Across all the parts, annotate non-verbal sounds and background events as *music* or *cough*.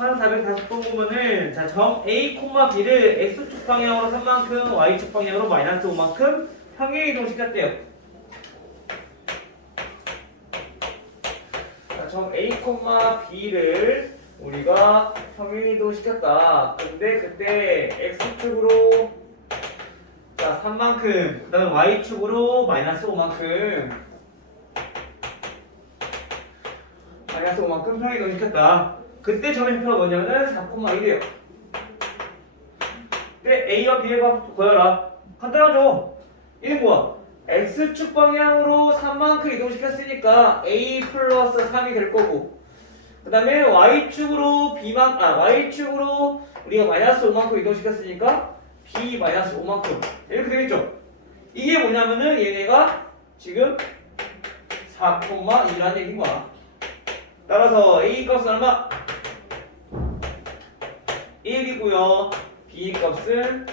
1440번 보면은 자, 점 A, B를 X축 방향으로 3만큼, Y축 방향으로 마이너스 5만큼 평행 이동시켰대요. 자, 점 A, B를 우리가 평행 이동시켰다. 근데 그때 X축으로 자, 3만큼, 그 다음에 Y축으로 마이너스 5만큼 마이너스 5만큼 평행 이동시켰다. 그때 점의 좌표가 뭐냐면은 4,1이에요. 근데 A와 B의 값 구해라. 간단하죠? 이는 뭐야? X축 방향으로 3만큼 이동시켰으니까 A 플러스 3이 될 거고 그 다음에 Y축으로 B만, 아, Y축으로 우리가 마이너스 5만큼 이동시켰으니까 B 마이너스 5만큼 이렇게 되겠죠? 이게 뭐냐면은 얘네가 지금 4,2라는 얘기인 거야. 따라서 A 값은 얼마? 1이고요. B 값은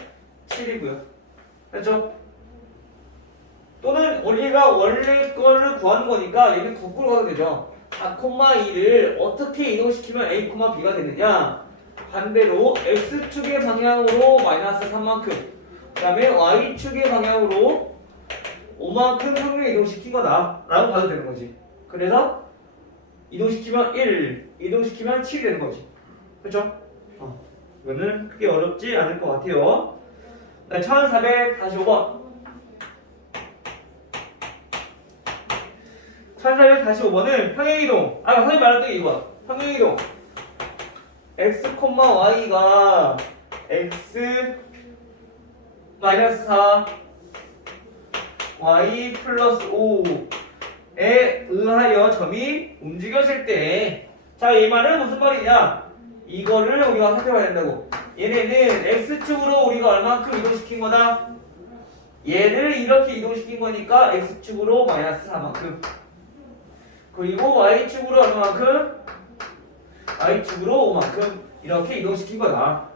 7이고요. 됐죠? 또는 우리가 원래 거를 구하는 거니까 얘는 거꾸로 가도 되죠. 4,2를 어떻게 이동시키면 A, B가 되느냐? 반대로 X축의 방향으로 마이너스 3만큼 그 다음에 Y축의 방향으로 5만큼 평균 이동시킨 거다 라고 봐도 되는 거지 그래서 이동시키면 1, 이동시키면 7이 되는 거지? 어. 이거는 크게 어렵지 않을 것 같아요. 네, 1445번. 1445번은 평행이동. 아까 선생님 말했던 게 이거. 평행이동. X, y가 x 마이너스 4 y 플러스 5에 의하여 점이 움직여질 때. 자, 이 말은 무슨 말이냐? 이거를 우리가 살펴봐야 된다고. 얘네는 x축으로 우리가 얼만큼 이동시킨 거다? 얘를 이렇게 이동시킨 거니까 x축으로 마이너스 4만큼. 그리고 y축으로 얼마만큼? y축으로 5만큼 이렇게 이동시킨 거다.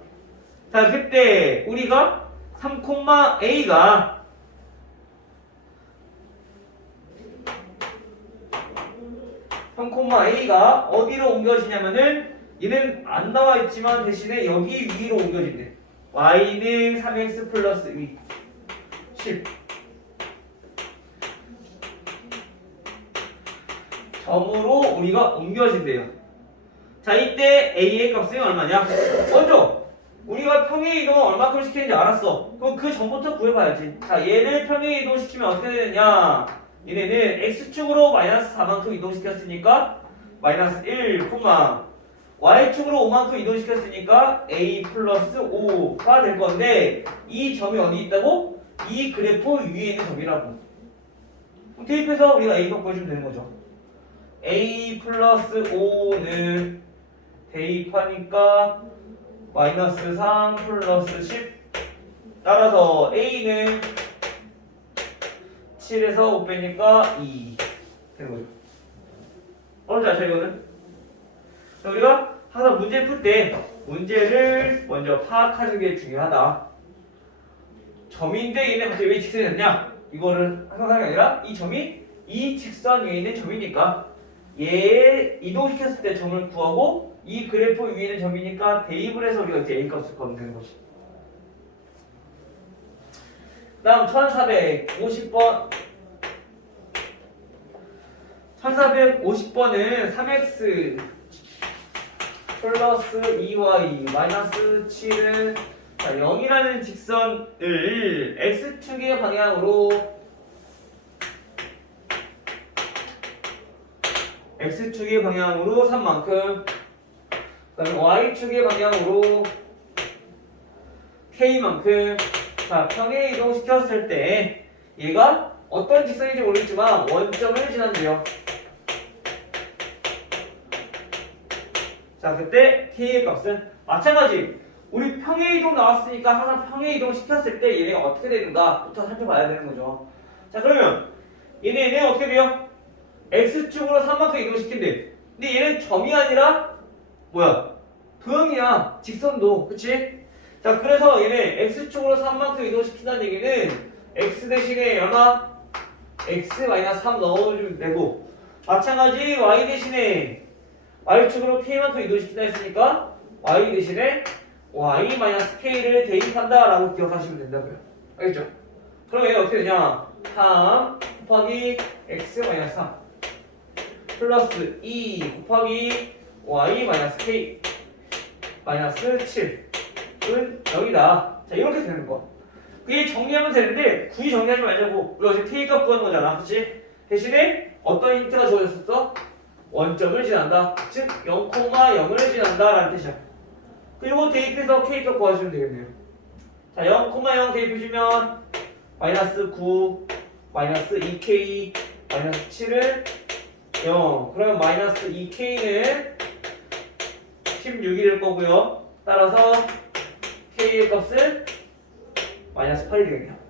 자, 그때 우리가 3,a가 3,a가 어디로 옮겨지냐면은 얘는 안 나와 있지만 대신에 여기 위로 옮겨진대. y는 3x 플러스 2 10 점으로 우리가 옮겨진대요. 자 이때 a의 값은 얼마냐? 먼저 우리가 평행 이동을 얼마큼 시키는지 알았어. 그럼 그 전부터 구해봐야지. 자 얘를 평행 이동 시키면 어떻게 되느냐? 얘네는 x축으로 마이너스 4만큼 이동시켰으니까 마이너스 1, y축으로 5만큼 이동시켰으니까 a 플러스 5가 될 건데 이 점이 어디 있다고? 이 그래프 위에 있는 점이라고. 대입해서 우리가 a 값 구해주면 되는 거죠. a 플러스 5는 대입하니까 마이너스 3 플러스 10 따라서 a는 7에서 5 빼니까 2 되는 거죠. 어렵지 않죠 이거는? 자, 우리가 항상 문제 풀 때 문제를 먼저 파악하는 게 중요하다. 점인데 얘네 갑자기 왜 직선이 됐냐? 이거를 항상 아니라 이 점이 이 직선 위에 있는 점이니까 얘 이동시켰을 때 점을 구하고 이 그래프 위에 있는 점이니까 대입을 해서 우리가 이제 A 값을 구하면 되는 거지. 다음 1450번 1450번은 3x 플러스 2y 마이너스 7은 자, 0이라는 직선을 x축의 방향으로 x축의 방향으로 3만큼 그다음에 y축의 방향으로 k만큼. 자 평행 이동시켰을 때 얘가 어떤 직선인지 모르겠지만 원점을 지난대요 자 그때 k의 값은 마찬가지. 우리 평행 이동 나왔으니까 항상 평행 이동 시켰을 때 얘네가 어떻게 되는가부터 살펴봐야 되는 거죠. 자 그러면 얘네 얘네 어떻게 돼요? x축으로 3만큼 이동시킨대. 근데 얘는 점이 아니라 뭐야? 도형이야. 직선도. 그치? 자 그래서 얘네 x축으로 3만큼 이동시킨다는 얘기는 x 대신에 얼마? x-3 넣어주면 되고. 마찬가지 y 대신에 y축으로 k만큼 이동시킨다 했으니까 y 대신에 y 마이너스 k를 대입한다 라고 기억하시면 된다고요. 알겠죠? 그럼 얘가 어떻게 되냐? 3 곱하기 x 마이너스 3 플러스 2 곱하기 y 마이너스 k 마이너스 7은 0이다. 자 이렇게 되는 거. 그게 정리하면 되는데 굳이 정리하지 말자고. 우리가 지금 k 값 구하는 거잖아. 그치? 대신에 어떤 힌트가 주어졌어? 원점을 지난다. 즉 0,0을 지난다 라는 뜻이야. 그리고 대입해서 k 값 구하시면 되겠네요. 자 0,0 대입해주면 마이너스 9 마이너스 2k 마이너스 7은 0 그러면 마이너스 2k는 16이 될 거고요. 따라서 k의 값은 마이너스 8이 되겠네요.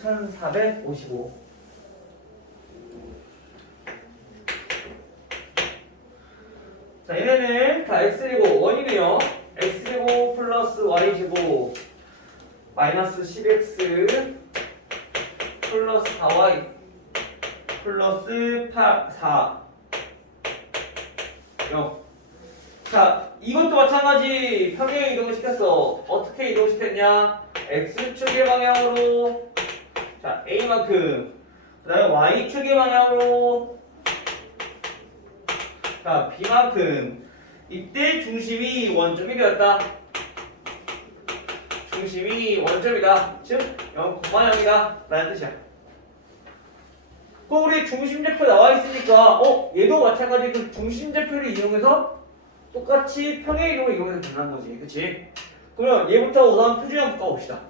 천삼 천사백오십오. 자 얘네는 다 x제곱 원이네요. x제곱 플러스 y제곱 마이너스 10x 플러스 4y 플러스 8, 4 0. 자 이것도 마찬가지 평행 이동을 시켰어. 어떻게 이동시켰냐? x축의 방향으로 자 a만큼 그 다음에 y축의 방향으로. 자 b만큼 이때 중심이 원점이 되었다. 중심이 원점이다. 즉 0,0이다. 라는 뜻이야. 그 우리 중심좌표 나와 있으니까 어 얘도 마찬가지 그 중심좌표를 이용해서 똑같이 평행 이동을 이용해서 변하는 거지. 그치? 그러면 얘부터 우선 표준형 바꿔봅시다.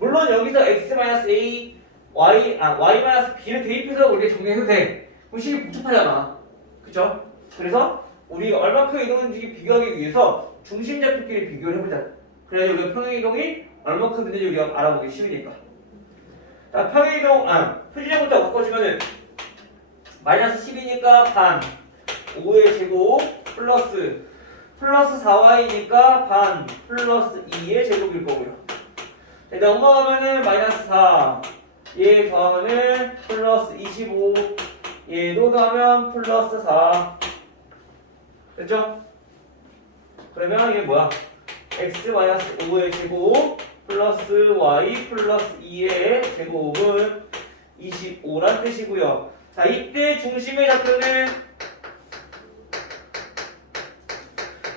물론 여기서 x-a, y, 아, y-b를 대입해서 우리가 정리해도 돼. 그럼 식이 복잡하잖아. 그쵸? 그래서 우리가 얼마큼 이동했는지 비교하기 위해서 중심좌표끼리 비교를 해보자. 그래야 우리가 평행이동이 얼마큼 되는지 우리가 알아보기 쉬우니까. 자, 평행이동, 아, 표준형부터 바꿔주면은 마이너스 10이니까 반, 5의 제곱, 플러스 플러스 4y니까 반 플러스 2의 제곱일 거고요. 자, 넘어가면은 마이너스 4. 얘 더하면은 플러스 25. 얘도 더하면 플러스 4. 됐죠? 그러면 이게 뭐야? x 마이너스 5의 제곱 플러스 y 플러스 2의 제곱은 25란 뜻이고요. 자, 이때 중심의 좌표는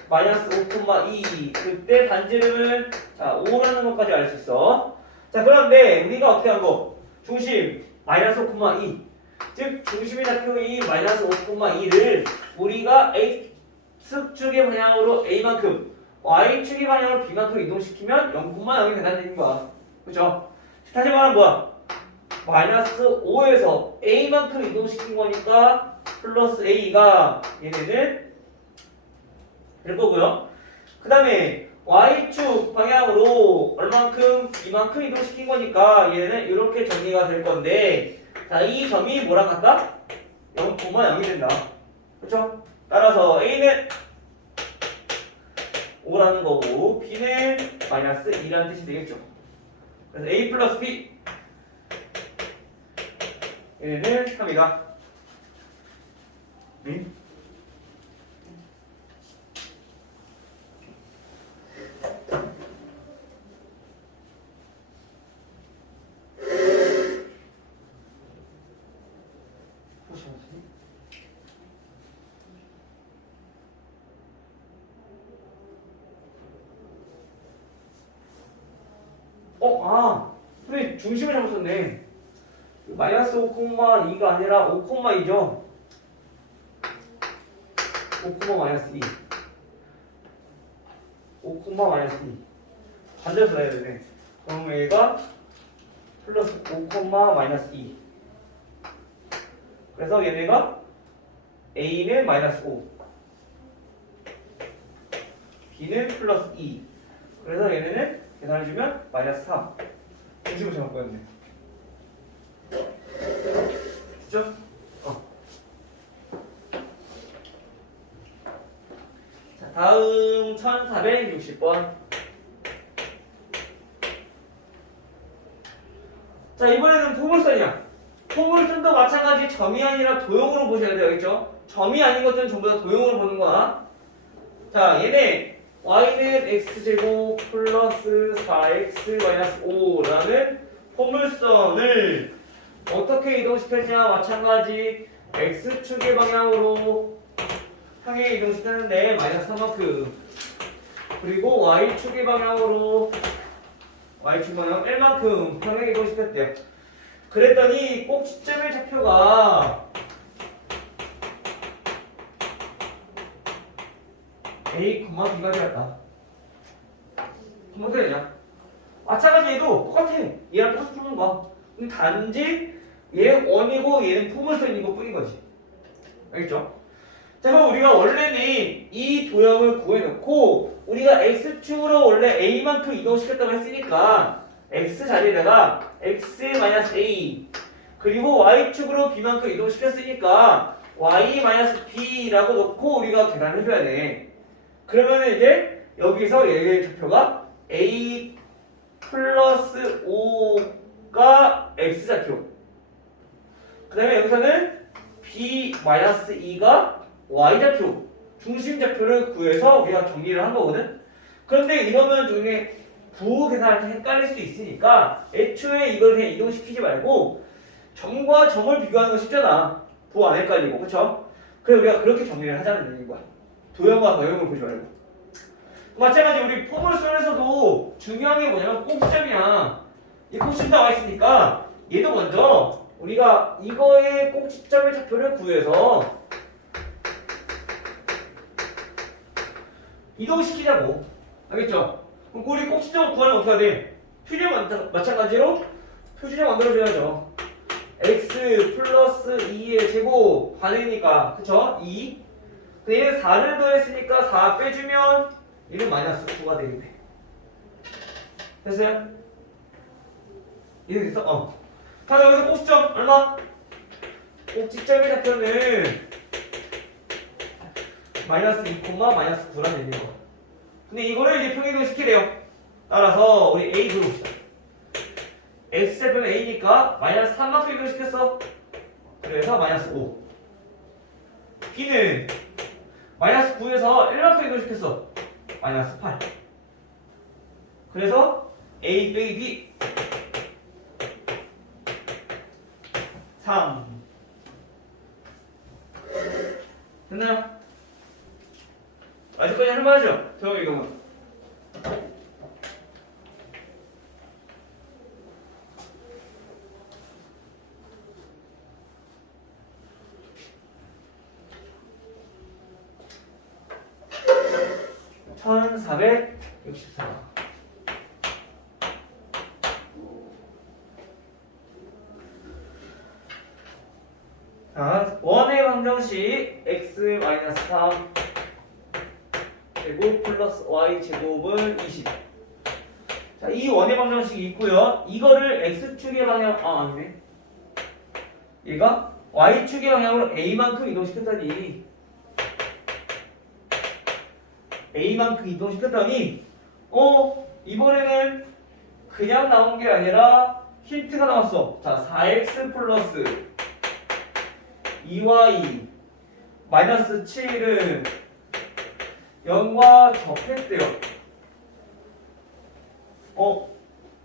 마이너스 5,2 그때 반지름은 자 5라는 것까지 알 수 있어 자 그런데 우리가 어떻게 한 거? 중심 마이너스 5,2 즉 중심의 좌표인 마이너스 5,2를 우리가 X축의 방향으로 A만큼 Y축의 방향으로 B만큼 이동시키면 0,0이 된다는 거야 그죠? 다시 말하면 뭐야? 마이너스 5에서 A만큼 이동시킨 거니까 플러스 A가 얘네는 될 거고요. 그 다음에 y축 방향으로 얼만큼 이만큼 이동시킨 거니까 얘는 이렇게 정리가 될 건데 자 이 점이 뭐랑 같다? 0,0이 된다. 그렇죠? 따라서 a는 5라는 거고 b는 마이너스 2라는 뜻이 되겠죠. 그래서 a 플러스 b 얘는 3이다. 응? 어, 아, 근데 중심을 잘못 썼네. 마이너스 5,2가 아니라 5,2죠. 5, 마이너스 2. 5, 마이너스 2. 반대로 써야 되네. 그럼 얘가 플러스 5, 마이너스 2. 그래서 얘네가 A는 마이너스 5. B는 플러스 2. 그래서 얘네는 계산해주면 마이너스 4. 중심을 잘못 보였네. 됐죠? 어. 자, 다음 1460번. 자, 이번에는 포물선이야. 포물선도 마찬가지 점이 아니라 도형으로 보셔야 돼요. 알겠죠? 점이 아닌 것들은 전부 다 도형으로 보는 거야. 자, 얘네 y는 x제곱 플러스 4x 마이너스 5라는 포물선을 어떻게 이동시켰냐? 마찬가지 x축의 방향으로 향해 이동시켰는데 마이너스 3만큼. 그리고 y축의 방향으로 y축 방향 1만큼 향해 이동시켰대요. 그랬더니 꼭지점의 좌표가 A, B가 되었다 무슨 되냐 마찬가지 얘도 똑같아. 얘랑 똑같이 푸는 거야. 근데 단지 얘는 원이고 얘는 포물선인 것 뿐인 거지. 알겠죠? 자 그럼 우리가 원래는 이 도형을 구해놓고 우리가 x축으로 원래 a만큼 이동시켰다고 했으니까 x 자리에다가 x-a 그리고 y축으로 b만큼 이동시켰으니까 y-b라고 놓고 우리가 계산해줘야 돼 그러면 이제 여기서 얘의 좌표가 a 플러스 5가 x 좌표. 그 다음에 여기서는 b 마이너스 2가 y 좌표. 중심 좌표를 구해서 우리가 정리를 한 거거든. 그런데 이러면 중에 부호 계산할 때 헷갈릴 수 있으니까 애초에 이걸 그냥 이동시키지 말고 점과 점을 비교하는 거 쉽잖아. 부호 안 헷갈리고. 그쵸? 그래서 우리가 그렇게 정리를 하자는 얘기인 거야 도형과 도형을 보지 말고 마찬가지 우리 포물선에서도 중요한 게 뭐냐면 꼭지점이야 이 꼭지점 나와 있으니까 얘도 먼저 우리가 이거의 꼭지점의 좌표를 구해서 이동시키자고 알겠죠? 그럼 우리 꼭지점을 구하면 어떻게 해야 돼? 표준점 마- 마찬가지로 표준점 만들어줘야죠 x 플러스 2의 제곱 반이니까 그쵸? 2 얘는 4를 더했으니까 4 빼주면 얘는 마이너스 9가 되겠네 됐어요? 이해 됐어? 어. 자 여기서 꼭지점 얼마? 꼭지점의 좌표는 마이너스 2, 마이너스 9라는 얘기인 거. 근데 이거를 이제 평행이동 시키래요. 따라서 우리 A 그려봅시다. x 좌표는 A니까 마이너스 3만큼 이동시켰어. 그래서 마이너스 5. B는 9에서 1만큼 이동시켰어. 마이너스 8. 그래서 A 빼기 B 3 됐나요? 아직까지 하는 말이죠? 도형 이동은 천사백육십사 자, 방정식 x-3 제곱 플러스 y 제곱은 20. 자, 이 원의 방정식이 있고요. 이거를 x축의 방향 아 아니네. 얘가 y축의 방향으로 a만큼 이동시켰다니 a만큼 이동시켰더니 어 이번에는 그냥 나온 게 아니라 힌트가 나왔어. 자, 4x 플러스 2y 마이너스 7은 0과 접했대요. 어,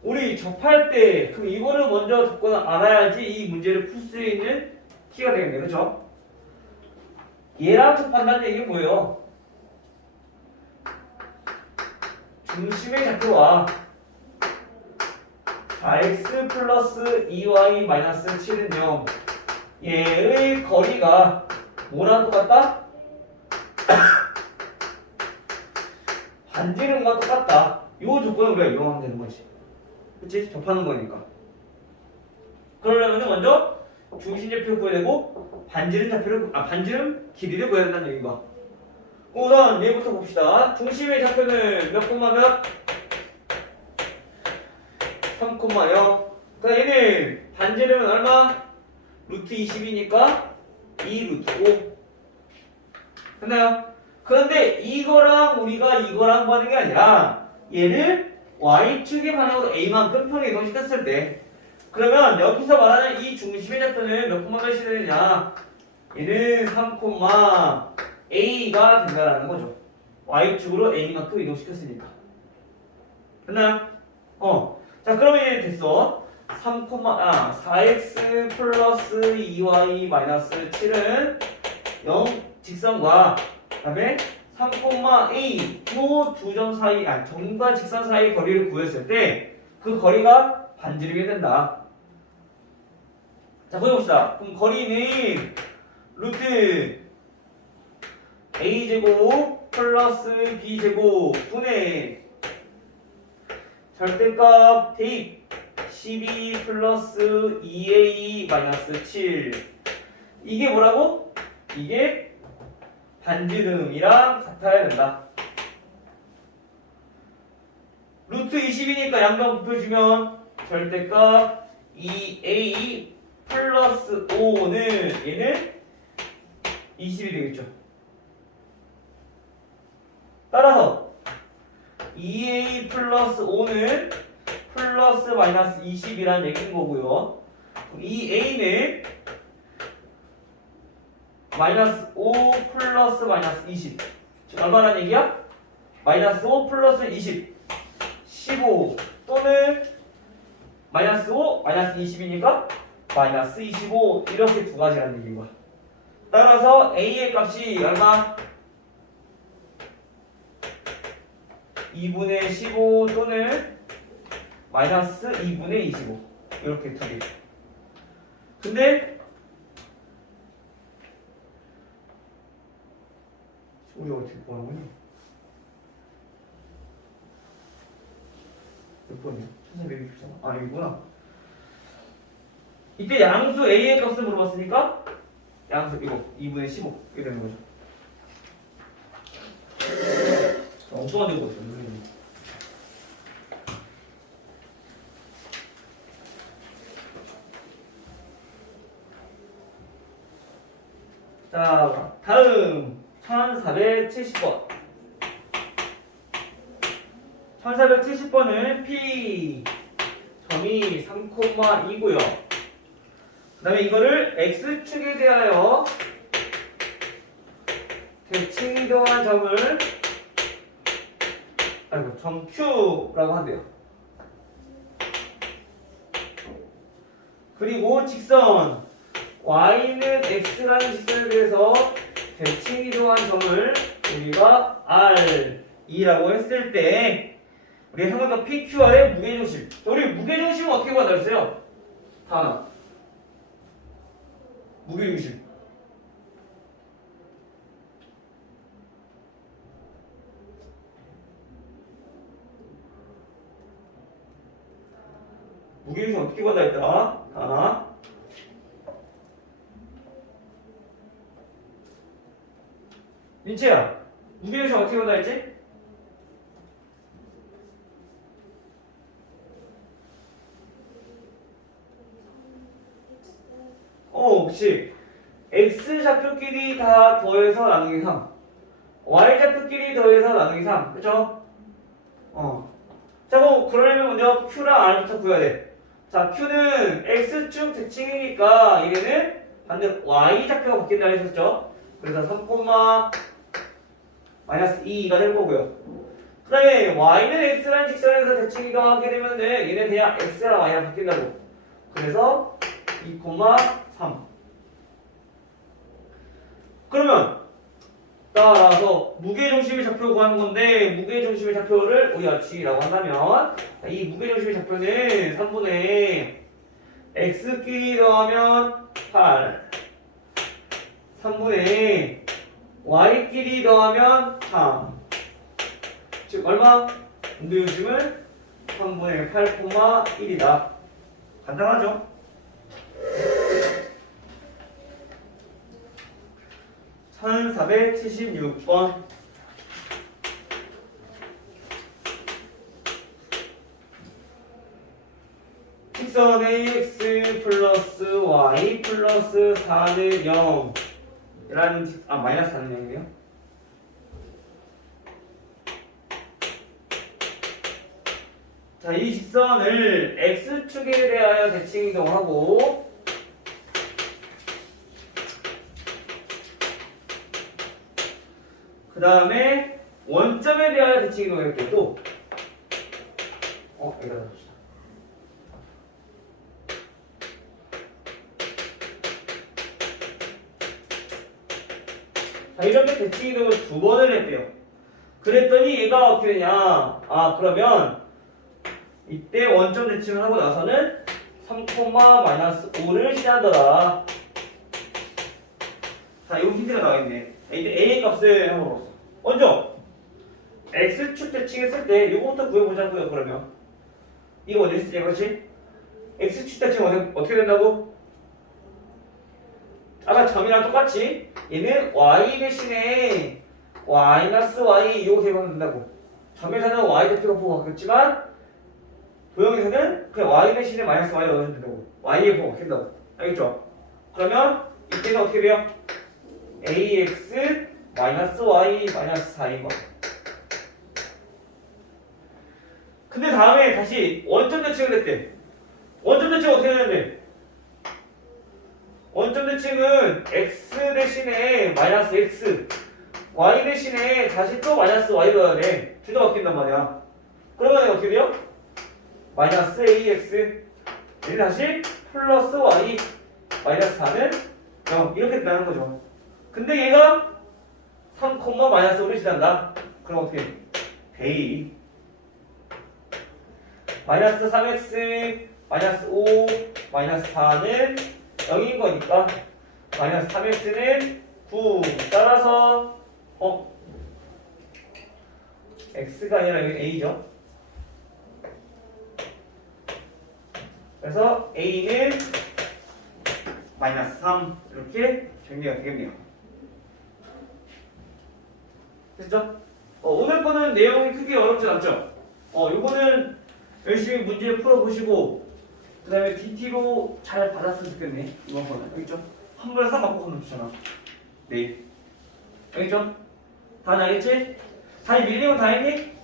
우리 접할 때 그럼 이거를 먼저 조건을 알아야지 이 문제를 풀 수 있는 키가 되겠네, 그렇죠? 얘랑 접한다는 얘기 뭐예요? 중심의 좌표와 4x 플러스 2y 마이너스 7은 0 얘의 거리가 뭐랑 똑같다? *coughs* 반지름과 똑같다. 이 조건을 우리가 이용하면 되는 거지. 그치? 접하는 거니까. 그러려면 먼저 중심 좌표를 구해야 되고 반지름 좌표를 아 반지름 길이를 구해야 된다는 얘기가. 우선 얘부터 봅시다. 중심의 좌표는 몇 콤마 몇? 3,0. 그러니까 얘는 반지름은 얼마? 루트 20이니까 2 루트 5. 됐나요? 그런데 이거랑 우리가 이거랑 구하는 게 아니라 얘를 y축의 방향으로 a만큼 평행 이동시켰을 때 그러면 여기서 말하는 이 중심의 좌표는 몇 콤마 몇이 되느냐? 얘는 3 콤마 a가 된다라는 거죠. y축으로 a만큼 이동시켰으니까. 됐나요? 어. 자, 그러면 이제 됐어. 3, 아, 4x 플러스 2y 마이너스 7은 0 직선과 그다음에 3, a 요두 점 사이, 아, 점과 직선 사이 거리를 구했을 때 그 거리가 반지름이 된다. 자, 보여봅시다. 그럼 거리는 루트 a제곱 플러스 b제곱 분의 절대값 대입 12 플러스 2a 마이너스 7 이게 뭐라고? 이게 반지름이랑 같아야 된다. 루트 20이니까 양변 곱해주면 절대값 2a 플러스 5는 얘는 20이 되겠죠. 따라서 2a 플러스 5는 플러스 마이너스 20이라는 얘기인 거고요. 이 a는 마이너스 5 플러스 마이너스 20. 지금 얼마란 얘기야? 마이너스 5 플러스 20. 15 또는 마이너스 5 마이너스 20이니까 마이너스 25 이렇게 두 가지라는 얘기인 거야. 따라서 a의 값이 얼마? 2분의 15 또는 마이너스 2분의 25 이렇게 두 개. 근데 우리 어떻게 보라고요? 몇 번이야? 1463. 아 여기구나. 이때 양수 a의 값을 물어봤으니까 양수 이거 2분의 15 이렇게 되는 거죠. 엉뚱한 데고 있어. 선생님. 자, 다음 1470번. 1470번은 P 점이 3,2고요. 그 다음에 이거를 X축에 대하여 대칭이동한 점을 아이고 점 Q라고 한대요. 그리고 직선 y는 x라는 직선에 대해서 대칭 이동한 점을 우리가 r2라고 했을 때 우리 삼각형 PQR의 무게중심. 자, 우리 무게중심은 어떻게? 다 하나. 무게중심. 무게중심 어떻게 구한다 했다? 다 하나. 민채야, 무게중심 어떻게 구한다 했지? 어, 혹시 x 좌표끼리 다 더해서 나누기 3, y 좌표끼리 더해서 나누기 3, 그죠? 어. 자, 그럼 그러려면 먼저 q랑 r부터 구해야 돼. 자, q는 x축 대칭이니까 얘는 반대 y 좌표가 바뀐다 했었죠? 그래서 3, 마이너스 2가 될 거고요. 그 다음에 y는 x라는 직선에서 대칭 이동하게 되면 얘는 그냥 x랑 y랑 바뀐다고. 그래서 2, 3. 그러면 따라서 무게중심의 좌표 구하는 건데 무게중심의 좌표를 g라고 한다면 이 무게중심의 좌표는 3분의 x끼리 더하면 8 3분의 y끼리 더하면 3 즉 얼마? 무게중심은 3분의 8,1이다 간단하죠? 천사백칠십육 번 직선 ax 플러스 y 플러스 4는 0이 라는 직- 아 마이너스 4는 0이에요? 자, 이 직선을 x축에 대하여 대칭 이동하고 그 다음에 원점에 대하여 대칭 이동을 또 어, 여기다 봅시다. 이렇게 대칭 이동을 두 번을 했대요. 그랬더니 얘가 어떻게 되냐? 아, 그러면 이때 원점 대칭을 하고 나서는 3, 마이너스 5를 시작하더라. 자, 이거 힌트가 나와있네. 이때 A 값을 한번 볼었어. 먼저, X축 대칭했을 때 이거부터 구해보자고요, 그러면. 이거 어디 있지, 그렇지? X축 대칭 어떻게 된다고? 아까 점이랑 똑같이 얘는 Y 대신에 마이너스 Y 이거 대입하면 된다고. 점에서는 Y 대표가 보고 바뀌었지만 도형에서는 그냥 Y 대신에 마이너스 Y 넣어주면 된다고. Y에 보고 바뀐다고. 알겠죠? 그러면 이때는 어떻게 돼요? AX 마이너스 Y 마이너스 4인 거. 근데 다음에 다시 원점 대칭을 했대. 원점 대칭 어떻게 되는데? 원점 대칭은 x 대신에 마이너스 x, y 대신에 다시 또 마이너스 y 넣어야 돼. 둘다 바뀐단 말이야. 그러면 어떻게 돼요? 마이너스 ax 얘 다시 플러스 y 마이너스 4는 0 이렇게 된다는 거죠. 근데 얘가 3, 마이너스 5를 지난다. 그럼 어떻게 돼? 베이 마이너스 3x 마이너스 5 마이너스 4는 0인 거니까 마이너스 3x는 9 따라서 어 x가 아니라 여기 a죠 그래서 a는 마이너스 3 이렇게 정리가 되겠네요 됐죠? 어, 오늘 거는 내용이 크게 어렵지 않죠? 어, 요거는 열심히 문제 풀어보시고 그 다음에 DT로 잘 받았으면 좋겠네 이번 거는 알겠죠? 한 번에 싹 맞고 가면 좋잖아 네 알겠죠? 다 알겠지? 다 밀리면 다 했니?